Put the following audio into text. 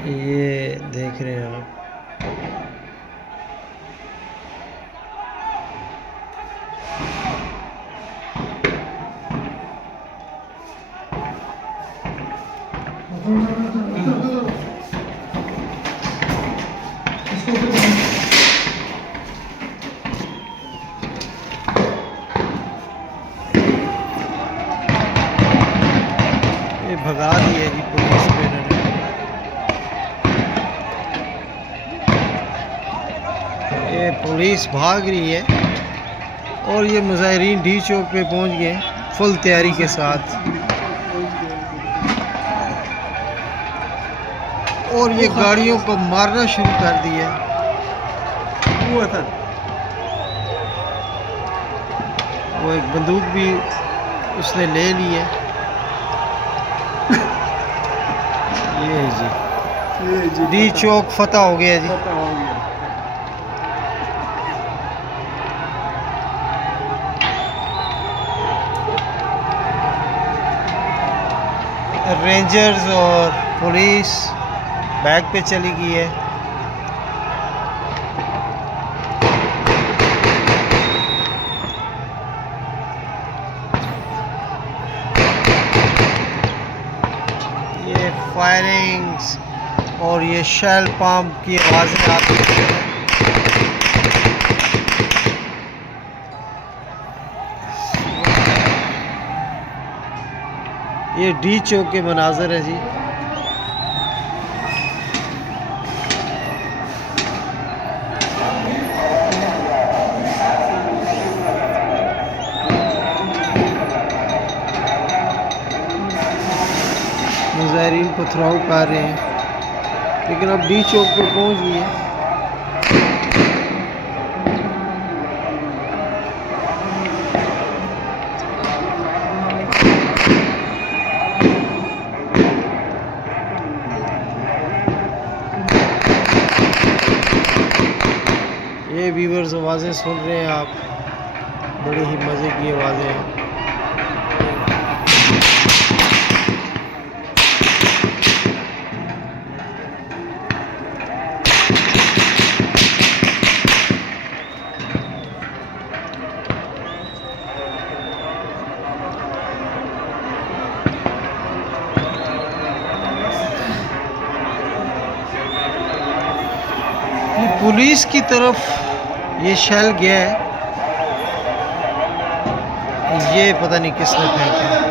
ये देख रहे हैं आप। ये भगा दिए जी पुलिस को इन्होंने। ये पुलिस भाग रही है और ये मुजाहिरीन डी चौक पे पहुंच गए फुल तैयारी के साथ। और ये गाड़ियों को मारना शुरू कर दिया। वो एक बंदूक भी उसने ले ली है। ये जी डी चौक फतह हो गया जी। रेंजर्स और पुलिस बैक पे चली गई है। ये फायरिंग्स और ये शेल पंप की आवाज़ें आती हैं। ये डी चौक के मनाजर है जी। मुजाहिरीन पथराव कर रहे हैं लेकिन अब डी चौक पर पहुंच गई है। ये व्यूअर्स आवाज़ें सुन रहे हैं आप, बड़ी ही मज़े की आवाज़ें हैं। पुलिस की तरफ ये शेल गया है, ये पता नहीं किसने फेंका।